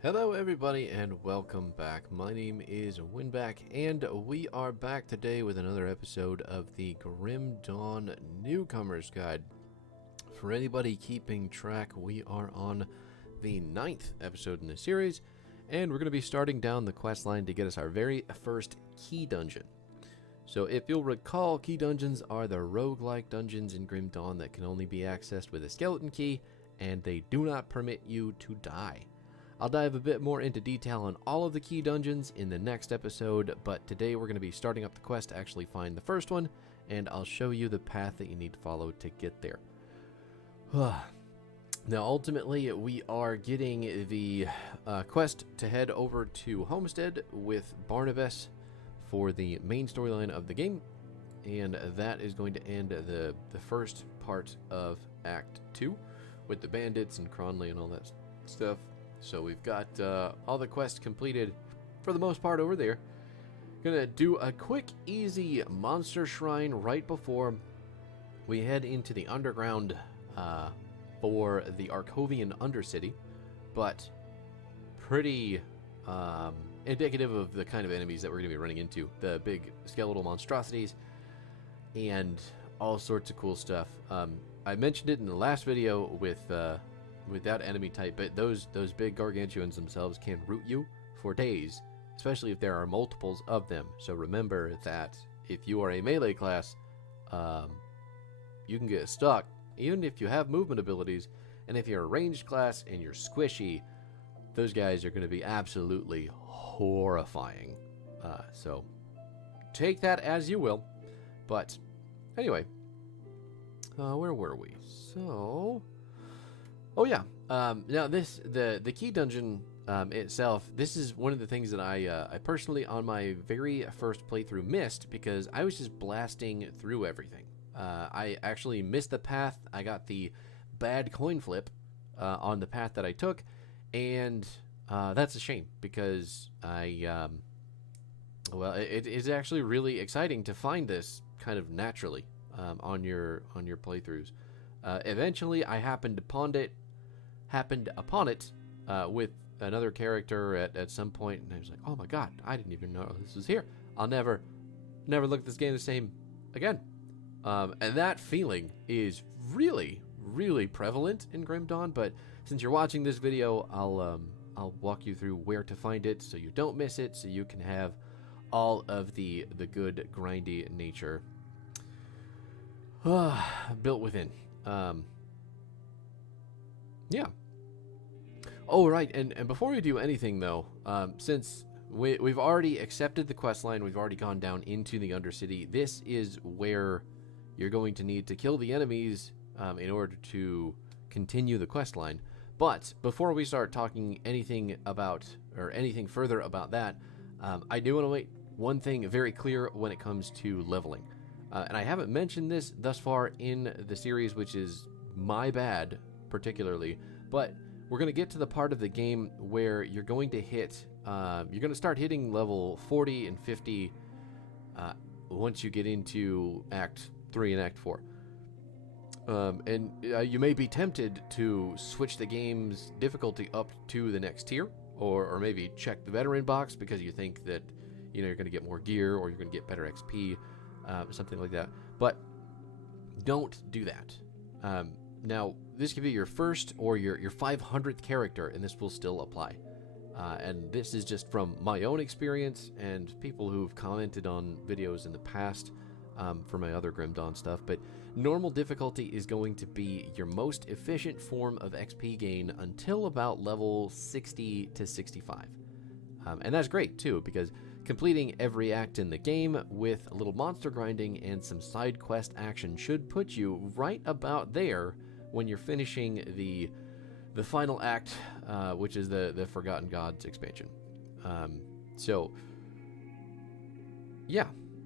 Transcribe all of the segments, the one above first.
Hello everybody and welcome back. My name is Winback and we are back today with another episode of the Grim Dawn Newcomer's Guide. For anybody keeping track, we are on the 9th episode in the series and we're going to be starting down the quest line to get us our very first key dungeon. So if you'll recall, key dungeons are the roguelike dungeons in Grim Dawn that can only be accessed with a skeleton key and they do not permit you to die. I'll dive a bit more into detail on all of the key dungeons in the next episode, but today we're going to be starting up the quest to actually find the first one, and I'll show you the path that you need to follow to get there. Now, ultimately, we are getting the quest to head over to Homestead with Barnabas for the main storyline of the game, and that is going to end the first part of Act 2 with the bandits and Cronley and all that stuff. So we've got all the quests completed for the most part over there. Gonna do a quick, easy monster shrine right before we head into the underground for the Arkovian undercity, but pretty indicative of the kind of enemies that we're gonna be running into. The big skeletal monstrosities and all sorts of cool stuff. I mentioned it in the last video with that enemy type, but those big gargantuans themselves can root you for days, especially if there are multiples of them. So remember that if you are a melee class, you can get stuck even if you have movement abilities, and if you're a ranged class and you're squishy, those guys are going to be absolutely horrifying. So take that as you will. But anyway, where were we? So oh yeah, now the key dungeon itself, this is one of the things that I personally on my very first playthrough missed because I was just blasting through everything. I actually missed the path. I got the bad coin flip on the path that I took, and that's a shame because it is actually really exciting to find this kind of naturally on your playthroughs. Eventually, I happened upon it with another character at some point, and I was like, oh my god, I didn't even know this was here. I'll never look at this game the same again. And that feeling is really, really prevalent in Grim Dawn, but since you're watching this video, I'll walk you through where to find it so you don't miss it, so you can have all of the good grindy nature built within. Yeah. Oh, right, and before we do anything, though, since we've already accepted the quest line, we've already gone down into the Undercity, this is where you're going to need to kill the enemies in order to continue the quest line. But before we start talking anything further about that, I do want to make one thing very clear when it comes to leveling. And I haven't mentioned this thus far in the series, which is my bad, particularly, but we're going to get to the part of the game where you're going to start hitting level 40 and 50 once you get into Act 3 and Act 4. And you may be tempted to switch the game's difficulty up to the next tier, or maybe check the veteran box because you think that you're going to get more gear or you're going to get better XP, something like that. But don't do that. Now, this could be your first or your 500th character, and this will still apply. And this is just from my own experience and people who've commented on videos in the past for my other Grim Dawn stuff. But normal difficulty is going to be your most efficient form of XP gain until about level 60 to 65. And that's great, too, because completing every act in the game with a little monster grinding and some side quest action should put you right about there when you're finishing the final act, which is the Forgotten Gods expansion. So, yeah,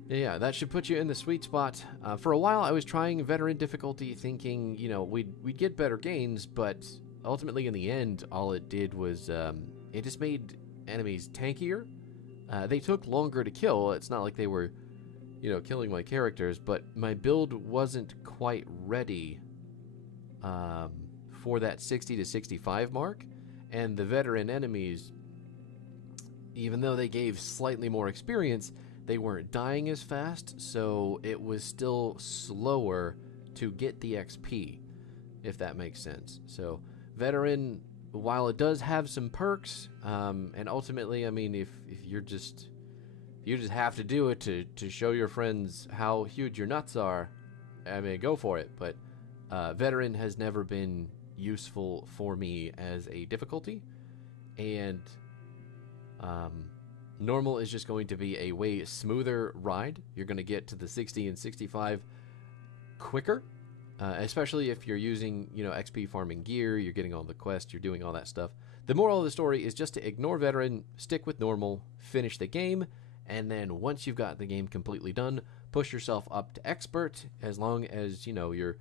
that should put you in the sweet spot. For a while, I was trying veteran difficulty, thinking, we'd get better gains, but ultimately, in the end, all it did was it just made enemies tankier. They took longer to kill. It's not like they were, killing my characters, but my build wasn't quite ready for that 60 to 65 mark, And the veteran enemies, even though they gave slightly more experience, they weren't dying as fast, so it was still slower to get the XP, if that makes sense. So veteran, while it does have some perks, and ultimately, I mean, if you just have to do it to show your friends how huge your nuts are, I mean, go for it. But veteran has never been useful for me as a difficulty, and normal is just going to be a way smoother ride. You're going to get to the 60 and 65 quicker, especially if you're using, XP farming gear, you're getting all the quests, you're doing all that stuff. The moral of the story is just to ignore veteran, stick with normal, finish the game, and then once you've got the game completely done, push yourself up to expert, as long as, you're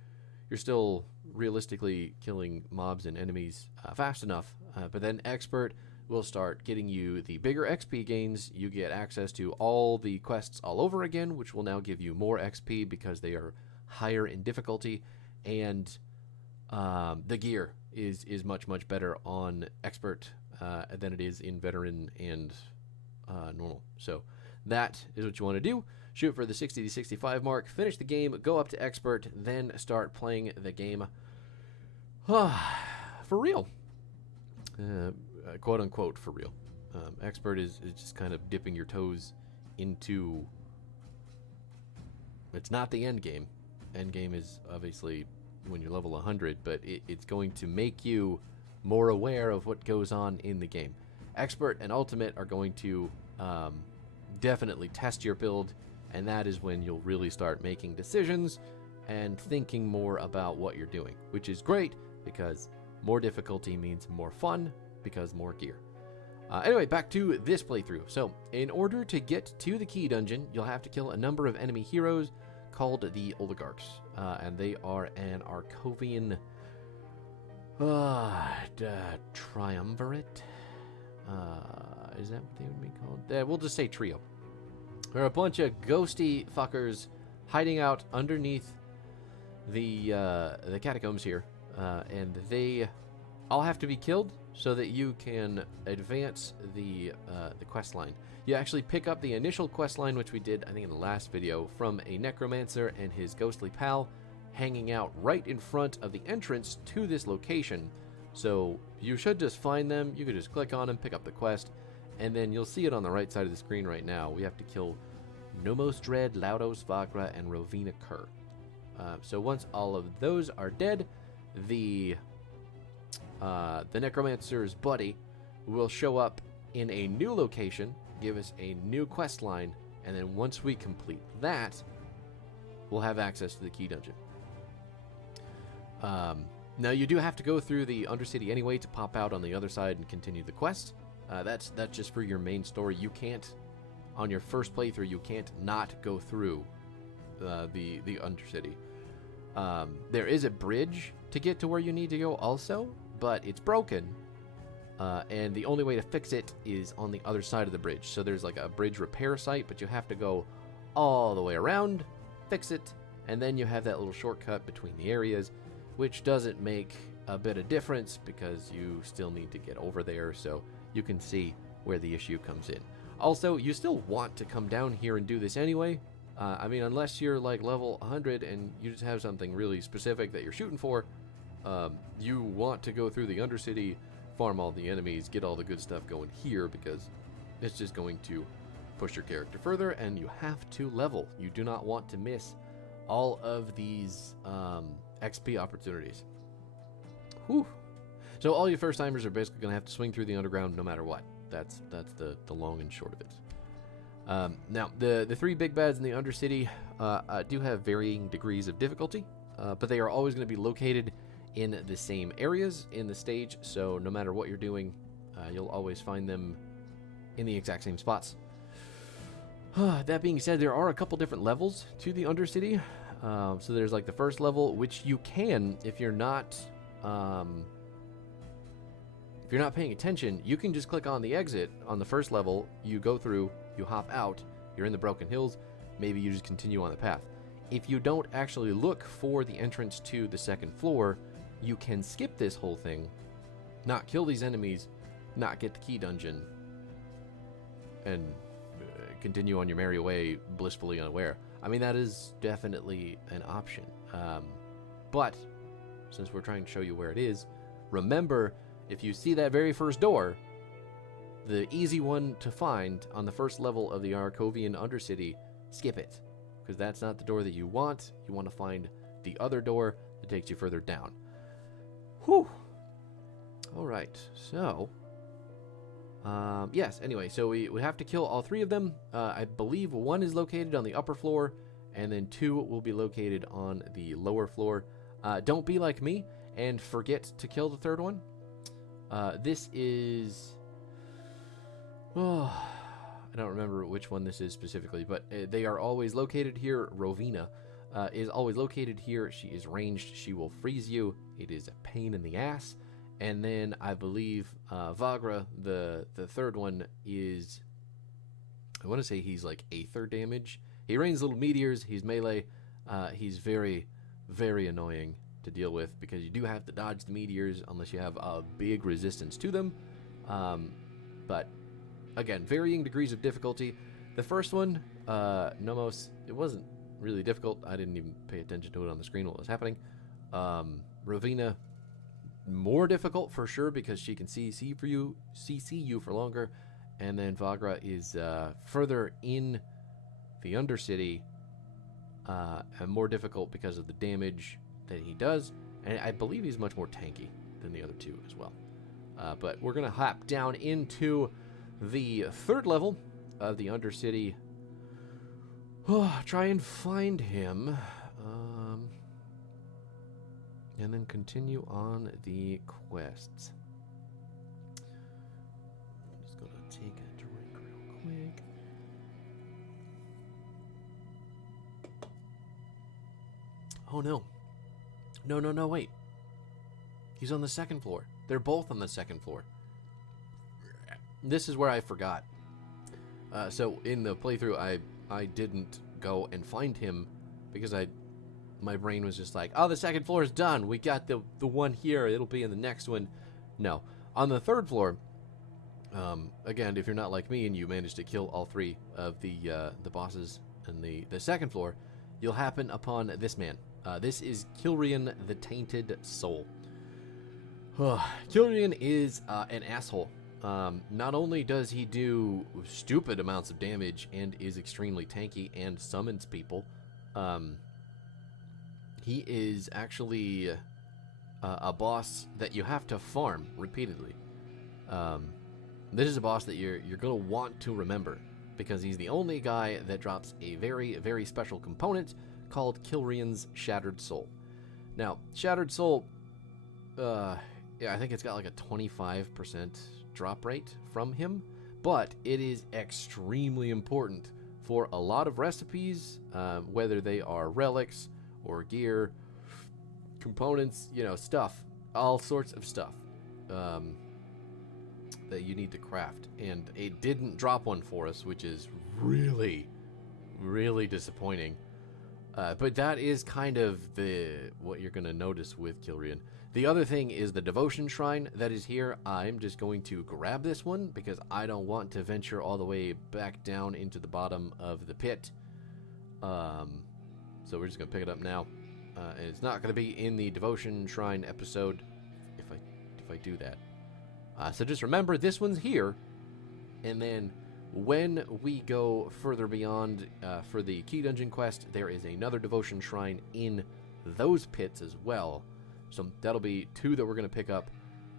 still realistically killing mobs and enemies fast enough. But then expert will start getting you the bigger XP gains. You get access to all the quests all over again, which will now give you more XP because they are higher in difficulty, and the gear is much better on expert than it is in veteran and normal. So that is what you want to do. Shoot for the 60 to 65 mark, finish the game, go up to expert, then start playing the game for real, quote unquote for real. Expert is just kind of dipping your toes into, it's not the end game. End game is obviously when you're level 100, but it's going to make you more aware of what goes on in the game. Expert and ultimate are going to definitely test your build, and that is when you'll really start making decisions and thinking more about what you're doing, which is great because more difficulty means more fun because more gear. Anyway, back to this playthrough. So in order to get to the key dungeon, you'll have to kill a number of enemy heroes called the Oligarchs, and they are an Arkovian triumvirate. Is that what they would be called? We'll just say trio. They're a bunch of ghosty fuckers hiding out underneath the catacombs here, and they all have to be killed so that you can advance the quest line. You actually pick up the initial quest line, which we did, I think, in the last video, from a necromancer and his ghostly pal hanging out right in front of the entrance to this location. So you should just find them. You could just click on them, pick up the quest, and then you'll see it on the right side of the screen right now. We have to kill Nomos Dread, Laudos Vagra, and Rovina Kerr. So once all of those are dead, the necromancer's buddy will show up in a new location, give us a new quest line, and then once we complete that, we'll have access to the key dungeon. Now you do have to go through the undercity anyway to pop out on the other side and continue the quest. That's just for your main story. You can't, on your first playthrough, you can't not go through the undercity. There is a bridge to get to where you need to go also, but it's broken. And the only way to fix it is on the other side of the bridge. So there's like a bridge repair site, but you have to go all the way around, fix it, and then you have that little shortcut between the areas, which doesn't make a bit of difference because you still need to get over there, so you can see where the issue comes in. Also, you still want to come down here and do this anyway. I mean, unless you're like level 100 and you just have something really specific that you're shooting for, you want to go through the undercity, farm all the enemies, get all the good stuff going here, because it's just going to push your character further, and you have to level. You do not want to miss all of these XP opportunities. Whew. So all you first timers are basically going to have to swing through the underground no matter what. That's the long and short of it. Now, the three big bads in the undercity do have varying degrees of difficulty, but they are always going to be located in the same areas in the stage, so no matter what you're doing, you'll always find them in the exact same spots. That being said, there are a couple different levels to the undercity. So there's like the first level, which you can, if you're not paying attention, you can just click on the exit on the first level, you go through, you hop out, you're in the Broken Hills, maybe you just continue on the path. If you don't actually look for the entrance to the second floor, you can skip this whole thing not kill these enemies, not get the key dungeon, and continue on your merry way blissfully unaware. I mean, that is definitely an option. But since we're trying to show you where it is, remember, if you see that very first door, the easy one to find on the first level of the Arkovian undercity, skip it, because that's not the door that you want. You want to find the other door that takes you further down. Whew. All right, so yes, anyway, so we have to kill all 3 of them. I believe 1 is located on the upper floor, and then 2 will be located on the lower floor. Don't be like me and forget to kill the 3rd one. This is... Oh, I don't remember which one this is specifically, but they are always located here. Rovina is always located here. She is ranged. She will freeze you. It is a pain in the ass. And then I believe Vagra, the 3rd one, is... I want to say he's like Aether damage. He rains little meteors. He's melee. He's very, very annoying to deal with because you do have to dodge the meteors unless you have a big resistance to them. But again, varying degrees of difficulty. The first one, Nomos, it wasn't really difficult. I didn't even pay attention to it on the screen while it was happening. Rovina, more difficult for sure because she can CC you for longer. And then Vagra is further in the Undercity and more difficult because of the damage that he does. And I believe he's much more tanky than the other 2 as well. But we're going to hop down into the 3rd level of the Undercity. Try and find him. And then continue on the quests. I'm just going to take a drink real quick. Oh, no. No, wait. He's on the 2nd floor. They're both on the 2nd floor. This is where I forgot. So in the playthrough, I didn't go and find him because my brain was just like, oh, the 2nd floor is done. We got the one here. It'll be in the next one. No. On the 3rd floor, again, if you're not like me and you manage to kill all 3 of the bosses in the 2nd floor, you'll happen upon this man. This is Kilrian, the Tainted Soul. Kilrian is an asshole. Not only does he do stupid amounts of damage and is extremely tanky and summons people, he is actually a boss that you have to farm repeatedly. This is a boss that you're going to want to remember because he's the only guy that drops a very, very special component called Kilrian's Shattered Soul. Now, Shattered Soul, I think it's got like a 25% drop rate from him, but it is extremely important for a lot of recipes, whether they are relics or gear, components, stuff, all sorts of stuff that you need to craft. And it didn't drop one for us, which is really, really disappointing. But that is kind of what you're going to notice with Kilrian. The other thing is the devotion shrine that is here. I'm just going to grab this one because I don't want to venture all the way back down into the bottom of the pit. So we're just going to pick it up now. And it's not going to be in the devotion shrine episode if I do that. So just remember this one's here. And then when we go further beyond for the key dungeon quest, there is another devotion shrine in those pits as well. So that'll be 2 that we're going to pick up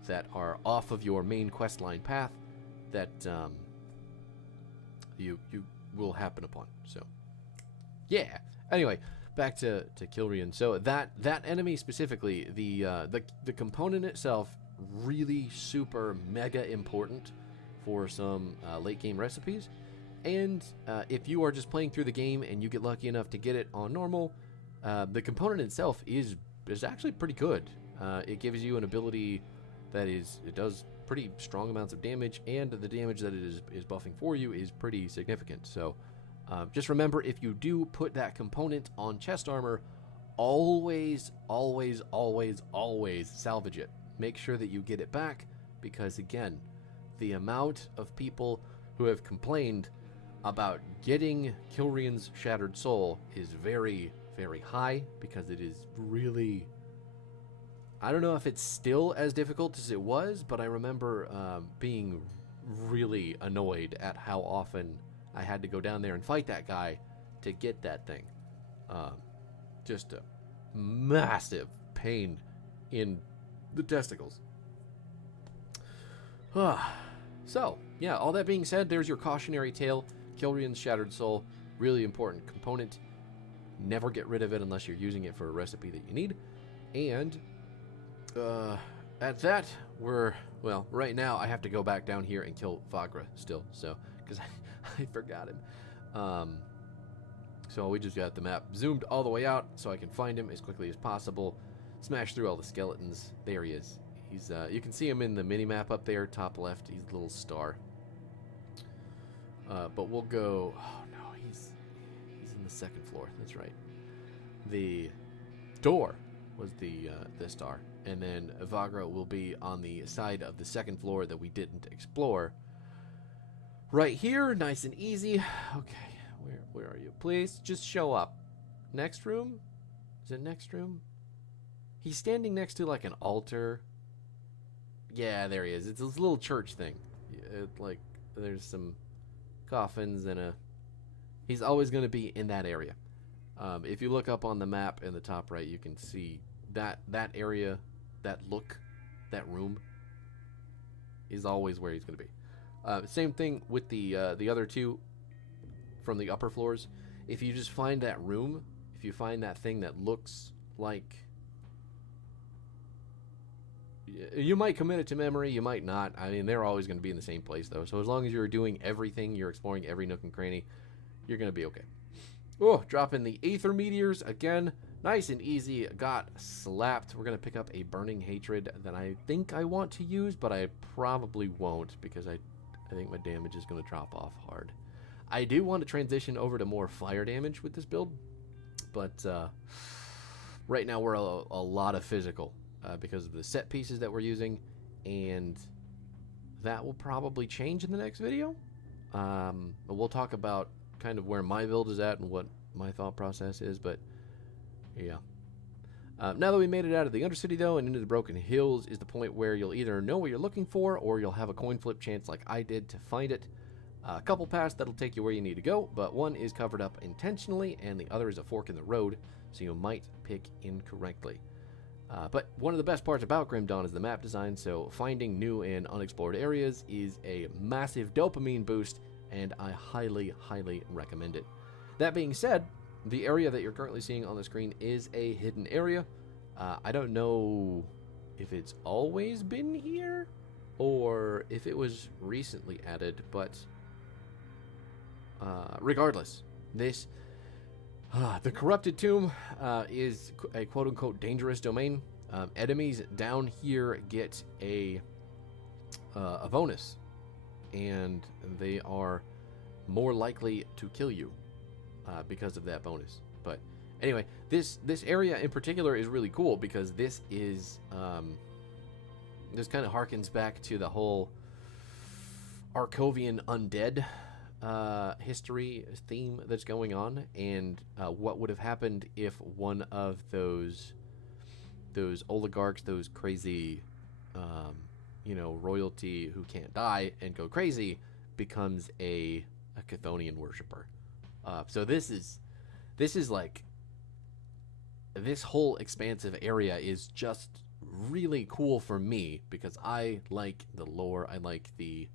that are off of your main quest line path that you will happen upon. So yeah. Anyway, back to Kilrian. So that enemy specifically, the component itself, really super mega important for some late game recipes. And if you are just playing through the game and you get lucky enough to get it on normal, the component itself is actually pretty good. It gives you an ability that it does pretty strong amounts of damage, and the damage that it is buffing for you is pretty significant. So just remember, if you do put that component on chest armor, always salvage it. Make sure that you get it back because, again, the amount of people who have complained about getting Kilrian's Shattered Soul is very, very high, because it is really... I don't know if it's still as difficult as it was, but I remember being really annoyed at how often I had to go down there and fight that guy to get that thing. Just a massive pain in the testicles. So, yeah, all that being said, there's your cautionary tale. Kilrian's Shattered Soul, really important component. Never get rid of it unless you're using it for a recipe that you need. And at that, well, right now I have to go back down here and kill Vagra still, so, because I forgot him. So we just got the map zoomed all the way out so I can find him as quickly as possible. Smash through all the skeletons. There he is. He's you can see him in the mini map up there, top left. He's a little star. But we'll go. Oh no, he's in the second floor. That's right. The door was the star, and then Vagra will be on the side of the second floor that we didn't explore. Right here, nice and easy. Okay. Where are you? Please, just show up. Next room? Is it next room? He's standing next to, like, an altar. Yeah, there he is. It's this little church thing. Like, there's some coffins and a... He's always going to be in that area. If you look up on the map in the top right, you can see that area, that room, is always where he's going to be. Same thing with the other two from the upper floors. If you just find that room, if you find that thing that looks like... You might commit it to memory, you might not. I mean, they're always going to be in the same place, though. So as long as you're doing everything, you're exploring every nook and cranny, you're going to be okay. Oh, dropping the Aether Meteors again. Nice and easy. Got slapped. We're going to pick up a Burning Hatred that I think I want to use, but I probably won't, because I think my damage is going to drop off hard. I do want to transition over to more fire damage with this build, but right now we're a lot of physical because of the set pieces that we're using, and that will probably change in the next video. We'll talk about kind of where my build is at and what my thought process is, but yeah. Now that we made it out of the Undercity, though, and into the Broken Hills is the point where you'll either know what you're looking for, or you'll have a coin flip chance like I did to find it. A couple paths that'll take you where you need to go, but one is covered up intentionally, and the other is a fork in the road, so you might pick incorrectly. But one of the best parts about Grim Dawn is the map design, so finding new and unexplored areas is a massive dopamine boost, and I highly, highly recommend it. That being said, the area that you're currently seeing on the screen is a hidden area. I don't know if it's always been here, or if it was recently added, but... regardless, this the Corrupted Tomb is a quote-unquote dangerous domain. Enemies down here get a bonus, and they are more likely to kill you because of that bonus. But anyway, this area in particular is really cool because this is this kind of harkens back to the whole Arkovian undead history theme that's going on, and what would have happened if one of those oligarchs, those crazy royalty who can't die and go crazy, becomes a Chthonian worshiper. So this is like, this whole expansive area is just really cool for me because I like the lore, I like the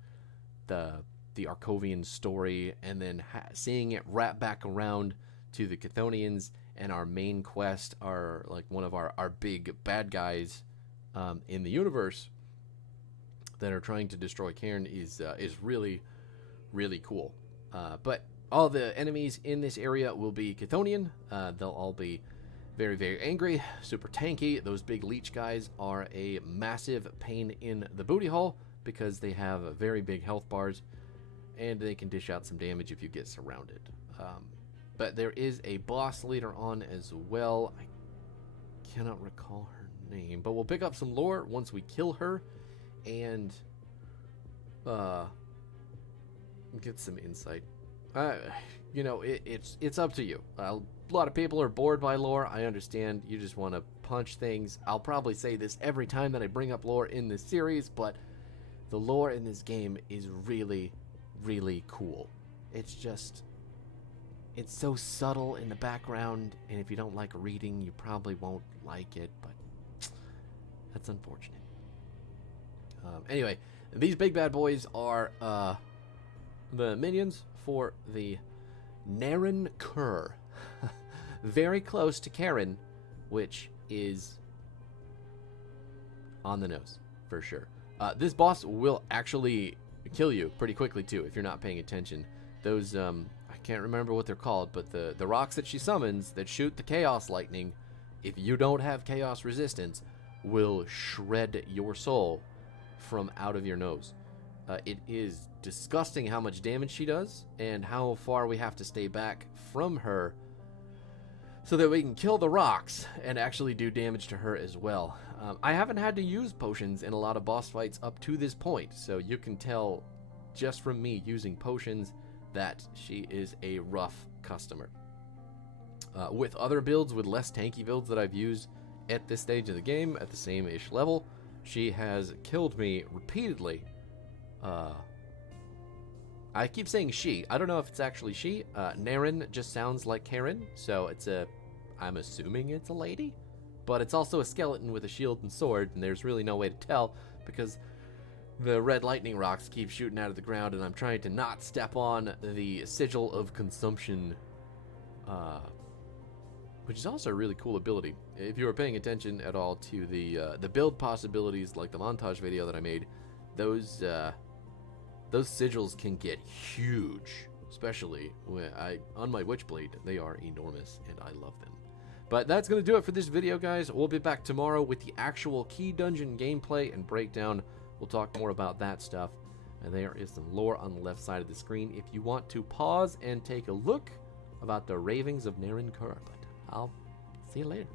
Arkovian story, and then seeing it wrap back around to the Chthonians, and our main quest, our like one of our big bad guys in the universe that are trying to destroy Cairn is really, really cool. But all the enemies in this area will be Chthonian. They'll all be very, very angry, super tanky. Those big leech guys are a massive pain in the booty hole because they have very big health bars, and they can dish out some damage if you get surrounded. But there is a boss later on as well. I cannot recall her name, but we'll pick up some lore once we kill her, and get some insight. You know, it's up to you. A lot of people are bored by lore. I understand. You just want to punch things. I'll probably say this every time that I bring up lore in this series, but the lore in this game is really, really cool. It's just, it's so subtle in the background, and if you don't like reading, you probably won't like it, but that's unfortunate. Anyway, these big bad boys are the minions for the Naren Kur. Very close to Karen, which is on the nose, for sure. This boss will actually kill you pretty quickly, too, if you're not paying attention. Those, I can't remember what they're called, but the rocks that she summons that shoot the Chaos Lightning, if you don't have Chaos Resistance, will shred your soul from out of your nose. It is disgusting how much damage she does and how far we have to stay back from her so that we can kill the rocks and actually do damage to her as well. I haven't had to use potions in a lot of boss fights up to this point, so you can tell just from me using potions that she is a rough customer. With other builds, with less tanky builds that I've used at this stage of the game, at the same-ish level, she has killed me repeatedly. I keep saying she. I don't know if it's actually she. Naren just sounds like Karen, so I'm assuming it's a lady. But it's also a skeleton with a shield and sword, and there's really no way to tell because the red lightning rocks keep shooting out of the ground, and I'm trying to not step on the sigil of consumption, which is also a really cool ability. If you were paying attention at all to the build possibilities, like the montage video that I made, those sigils can get huge, especially when on my Witchblade. They are enormous, and I love them. But that's going to do it for this video, guys. We'll be back tomorrow with the actual key dungeon gameplay and breakdown. We'll talk more about that stuff. And there is some lore on the left side of the screen if you want to pause and take a look about the ravings of Naren Kur. But I'll see you later.